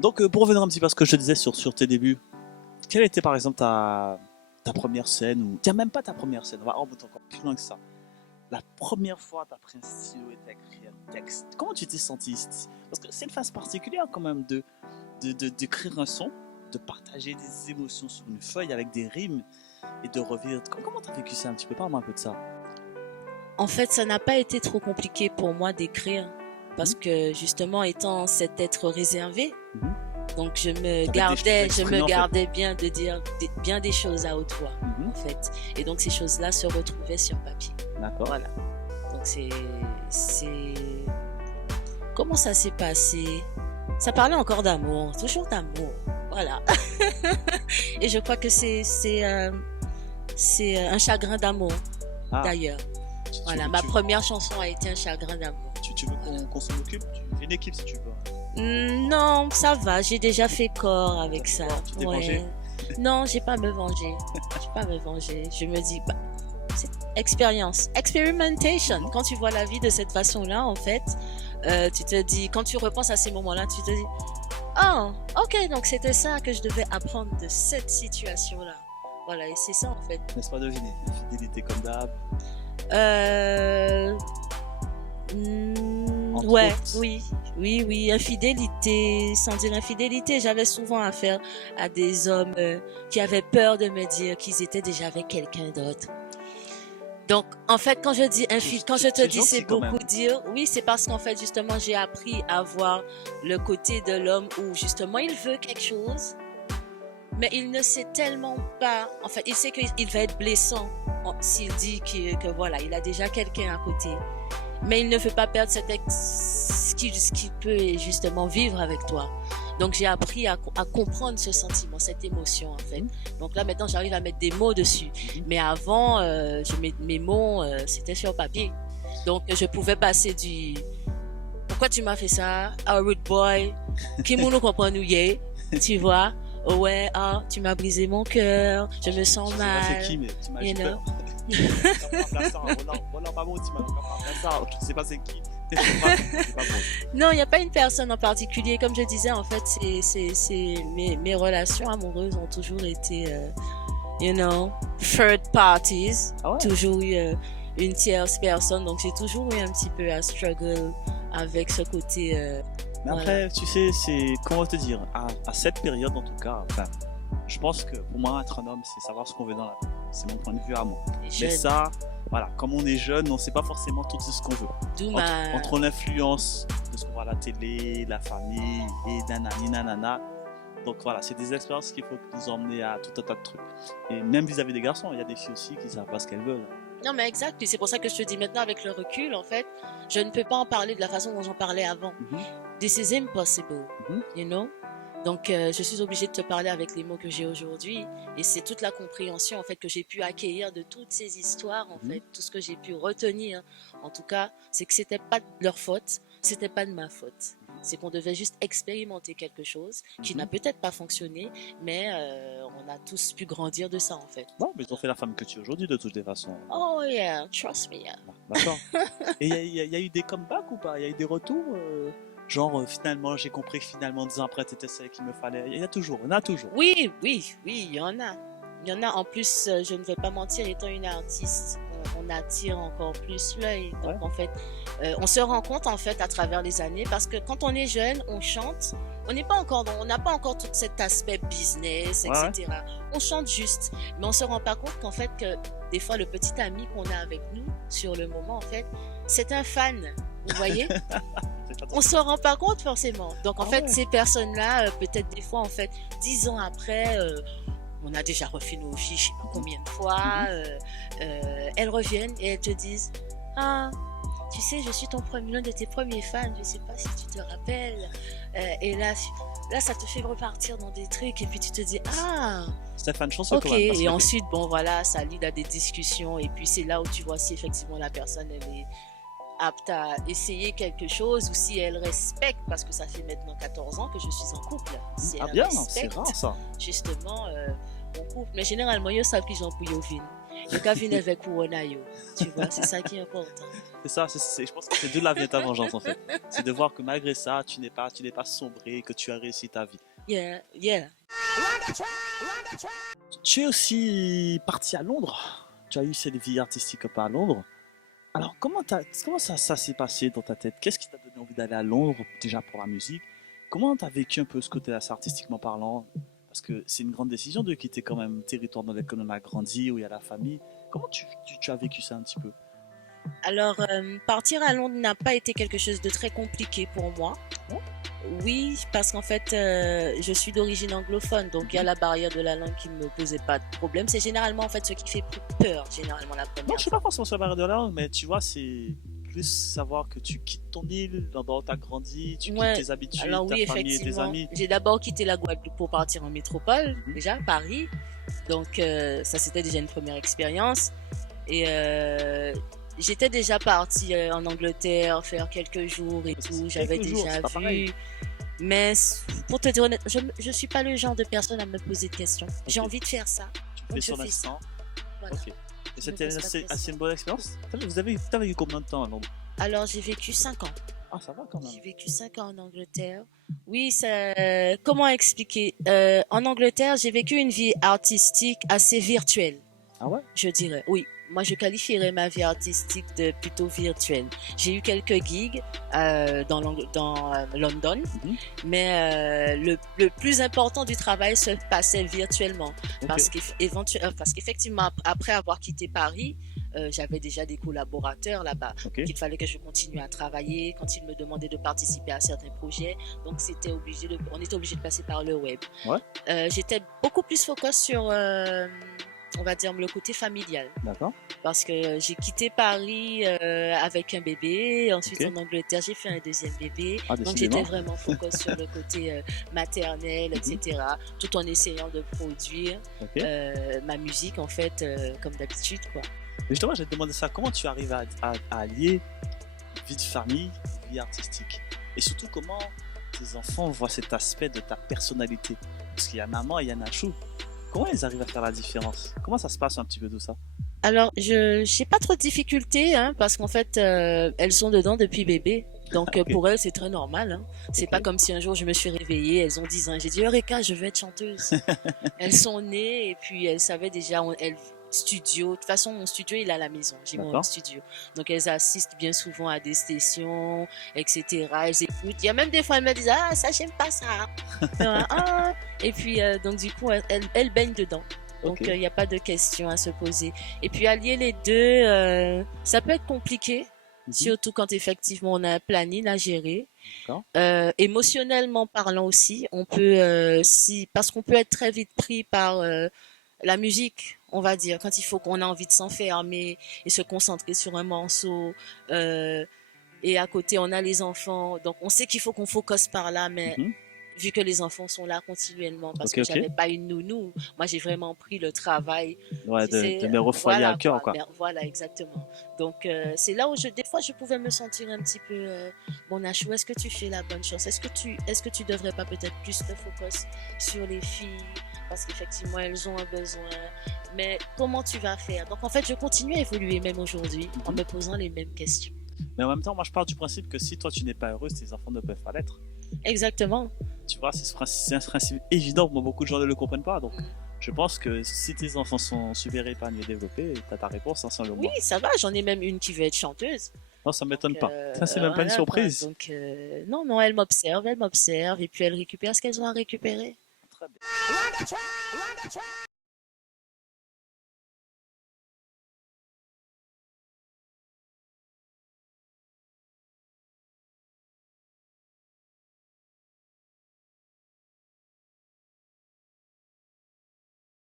Donc pour revenir un petit peu à ce que je te disais sur tes débuts, quelle était par exemple ta première scène, ou tiens, même pas ta première scène, on va remonter encore plus loin que ça. La première fois tu as pris un stylo et tu as écrit un texte, comment tu t'es senti? Parce que c'est une phase particulière quand même d'écrire un son, de partager des émotions sur une feuille avec des rimes et de revivre. Comment tu as vécu ça un petit peu? Parle-moi un peu de ça. En fait, ça n'a pas été trop compliqué pour moi d'écrire parce que justement, étant cet être réservé, Mhm. donc je T'avais me des choses à exprimer, en fait. gardais bien de dire bien des choses à haute voix, Mhm. en fait. Et donc ces choses-là se retrouvaient sur papier. D'accord. Voilà. Donc comment ça s'est passé? Ça parlait encore d'amour, toujours d'amour. Voilà. Et je crois que c'est un chagrin d'amour, Ah, d'ailleurs. tu, Voilà, tu, ma tu, première chanson a été un chagrin d'amour. tu veux qu'on s'en occupe? J'ai une équipe si tu veux. Non, ça va, j'ai déjà fait corps avec ça. Tu t'es Ouais. vengé? Non, j'ai pas à me venger. J'ai pas à me venger. Je me dis, bah, c'est expérience, experimentation. Quand tu vois la vie de cette façon-là, en fait, tu te dis, quand tu repenses à ces moments-là, tu te dis, ah, ok, donc c'était ça que je devais apprendre de cette situation-là. Voilà, et c'est ça en fait. N'est-ce pas deviner? Fidélité comme d'hab. Entre Ouais, autres. oui, infidélité, sans dire infidélité, j'avais souvent affaire à des hommes qui avaient peur de me dire qu'ils étaient déjà avec quelqu'un d'autre. Donc, en fait, quand je dis quand je te C'est dis gentil c'est quand même. beaucoup dire, oui, c'est parce qu'en fait, justement, j'ai appris à voir le côté de l'homme où, justement, il veut quelque chose, mais il ne sait tellement pas, en fait, il sait qu'il va être blessant s'il dit que voilà, il a déjà quelqu'un à côté. Mais il ne veut pas perdre ce qu'il peut justement vivre avec toi. Donc j'ai appris à comprendre ce sentiment, cette émotion en fait. Donc là maintenant j'arrive à mettre des mots dessus. Mais avant, mes mots, c'était sur papier. Donc je pouvais passer du pourquoi tu m'as fait ça, ah rude boy, qui nous comprend nous y tu vois. Oh ouais, ah tu m'as brisé mon cœur, je me sens mal. Je sais pas c'est qui, mais tu m'as You know? Je sais pas c'est qui. Non, il n'y a pas une personne en particulier. Comme je disais, en fait, mes relations amoureuses ont toujours été, third parties. Ah ouais? Toujours eu une tierce personne. Donc, j'ai toujours eu un petit peu à struggle avec ce côté. Mais après, tu sais, c'est, comment te dire, à cette période en tout cas, enfin, je pense que pour moi, être un homme, c'est savoir ce qu'on veut dans la vie. C'est mon point de vue à moi. Mais ça, voilà, comme on est jeune, on ne sait pas forcément tout ce qu'on veut. Entre l'influence de ce qu'on voit à la télé, la famille, et nanani nanana. Donc voilà, c'est des expériences qu'il faut nous emmener à tout un tas de trucs. Et même vis-à-vis des garçons, il y a des filles aussi qui ne savent pas ce qu'elles veulent. Non, mais exact. Et c'est pour ça que je te dis maintenant, avec le recul, en fait, je ne peux pas en parler de la façon dont j'en parlais avant. This is impossible, you know? Donc, je suis obligée de te parler avec les mots que j'ai aujourd'hui. Et c'est toute la compréhension, en fait, que j'ai pu accueillir de toutes ces histoires, en fait. Tout ce que j'ai pu retenir, en tout cas, c'est que c'était pas de leur faute, c'était pas de ma faute. C'est qu'on devait juste expérimenter quelque chose qui n'a peut-être pas fonctionné, mais on a tous pu grandir de ça, en fait. Non, mais ils ont fait la femme que tu es aujourd'hui, de toutes les façons. Oh yeah, trust me. Yeah. D'accord. Et il y a eu des comebacks ou pas? Il y a eu des retours genre, finalement, j'ai compris que finalement, 10 ans après, t'étais celle qu'il me fallait. Il y en a toujours. Oui, il y en a. Il y en a. En plus, je ne vais pas mentir, étant une artiste, on attire encore plus l'œil. Donc, en fait, on se rend compte, en fait, à travers les années, parce que quand on est jeune, on chante, on n'a pas encore tout cet aspect business, etc. On chante juste, mais on se rend pas compte qu'en fait, que des fois, le petit ami qu'on a avec nous, sur le moment, en fait, c'est un fan. Vous voyez? On se rend pas compte forcément. Donc en fait, ces personnes-là, peut-être des fois, en fait, 10 ans après, on a déjà refait nos fiches, je sais pas combien de fois, elles reviennent et elles te disent, ah, tu sais, je suis l'un de tes premiers fans, je sais pas si tu te rappelles. Et là, ça te fait repartir dans des trucs et puis tu te dis, ah, Stéphane, chanceux ok. quand même, Et ensuite, bon voilà, ça lead à des discussions et puis c'est là où tu vois si effectivement la personne, elle est apte à essayer quelque chose ou si elle respecte, parce que ça fait maintenant 14 ans que je suis en couple. Si elle bien, respecte, c'est rare ça. Justement, mon couple. Mais généralement, ils savent qu'ils ont pour Yovin. Le cas vient avec Kuona, tu vois, c'est ça qui est important. C'est ça, je pense que c'est de là vient ta vengeance en fait. C'est de voir que malgré ça, tu n'es pas sombré, que tu as réussi ta vie. Yeah, yeah. Tu es aussi parti à Londres. Tu as eu cette vie artistique un peu à Londres. Alors, comment ça s'est passé dans ta tête? Qu'est-ce qui t'a donné envie d'aller à Londres, déjà pour la musique? Comment tu as vécu un peu ce côté-là, ça, artistiquement parlant? Parce que c'est une grande décision de quitter quand même un territoire dans lequel on a grandi, où il y a la famille. Comment tu as vécu ça un petit peu? Alors, partir à Londres n'a pas été quelque chose de très compliqué pour moi. Non. Oui, parce qu'en fait, je suis d'origine anglophone, donc il y a la barrière de la langue qui ne me posait pas de problème. C'est généralement en fait ce qui fait peur, généralement la Non, première je suis fois. pas forcément sur la barrière de la langue, mais tu vois, c'est plus savoir que tu quittes ton île, l'endroit où tu as grandi, tu quittes Ouais, tes habitudes, alors ta oui, famille et tes effectivement, amis. j'ai d'abord quitté la Guadeloupe pour partir en métropole, Mhm. déjà, Paris. Donc ça, c'était déjà une première expérience. Et j'étais déjà partie en Angleterre faire quelques jours et Parce que c'est tout, j'avais quelques jours, c'est déjà pas pareil. vu. Mais pour te dire honnête, je suis pas le genre de personne à me poser de questions. J'ai Ok, envie de faire ça, tu le fais donc je sur fais ça. l'instant. Voilà, Ok. Et je me c'était pose pas de assez questions. une bonne expérience? T'as vécu combien de temps à Londres? Alors j'ai vécu 5 ans. Ah, ça va quand même. J'ai vécu 5 ans en Angleterre. Oui, ça, comment expliquer? En Angleterre, j'ai vécu une vie artistique assez virtuelle, Ah ouais? je dirais. Oui, moi je qualifierais ma vie artistique de plutôt virtuelle. J'ai eu quelques gigs dans London, Mhm. mais le plus important du travail se passait virtuellement Ok, parce qu'effectivement, après avoir quitté Paris, j'avais déjà des collaborateurs là-bas. ok. Donc il fallait que je continue à travailler quand ils me demandaient de participer à certains projets. Donc on était obligé de passer par le web. Ouais, J'étais beaucoup plus focus sur, on va dire, le côté familial. d'accord. Parce que j'ai quitté Paris avec un bébé. Ensuite, Ok. en Angleterre, j'ai fait un deuxième bébé. Ah, Donc, j'étais décidément. vraiment focus sur le côté maternel, Mhm. etc. Tout en essayant de produire Ok. ma musique, en fait, comme d'habitude, quoi. Mais justement, j'ai demandé ça. Comment tu arrives à allier vie de famille, vie artistique? Et surtout, comment tes enfants voient cet aspect de ta personnalité? Parce qu'il y a maman et il y a Nachou. Comment ils arrivent à faire la différence? Comment ça se passe un petit peu tout ça? Alors, je j'ai pas trop de difficultés, hein, parce qu'en fait, elles sont dedans depuis bébé. Donc, Ok, pour elles, c'est très normal, hein. C'est pas ok. comme si un jour je me suis réveillée, elles ont 10 ans. J'ai dit, Eureka, je veux être chanteuse. Elles sont nées et puis elles savaient déjà, studio. De toute façon, mon studio, il est à la maison. J'ai mon home D'accord. studio. Donc, elles assistent bien souvent à des sessions, etc. Elles écoutent. Il y a même des fois, elles me disent, ah, ça, j'aime pas ça. Ah. Et puis, donc, du coup, elles baignent dedans. Ok. Donc, il n'y a pas de questions à se poser. Et puis, allier les deux, ça peut être compliqué. Mhm. Surtout quand effectivement on a un planning à gérer. D'accord. Émotionnellement parlant aussi, on peut parce qu'on peut être très vite pris par la musique, on va dire, quand il faut qu'on a envie de s'enfermer et se concentrer sur un morceau. euh, et à côté, on a les enfants, donc on sait qu'il faut qu'on focus par là, mais Mhm. vu que les enfants sont là continuellement, parce Ok, que ok. j'avais pas une nounou, moi j'ai vraiment pris le travail, Ouais, tu de sais, me refoyer à voilà cœur, quoi, quoi. voilà exactement. Donc c'est là où des fois je pouvais me sentir un petit peu, bon Nachou, est-ce que tu fais la bonne chose? Est-ce que tu devrais pas peut-être plus te focus sur les filles? Parce qu'effectivement elles ont un besoin, mais comment tu vas faire? Donc en fait je continue à évoluer même aujourd'hui en Mhm. me posant les mêmes questions. Mais en même temps, moi, je pars du principe que si toi, tu n'es pas heureuse, tes enfants ne peuvent pas l'être. Exactement. Tu vois, c'est un principe évident, mais beaucoup de gens ne le comprennent pas. Donc, Mm. je pense que si tes enfants sont super épanouis et développés, tu as ta réponse hein, sans le Oui, moi. ça va, j'en ai même une qui veut être chanteuse. Non, ça Donc m'étonne pas. Ça, c'est même pas une voilà quoi. surprise. Donc non, non, elle m'observe et puis elle récupère ce qu'elles ont à récupérer. Très bien.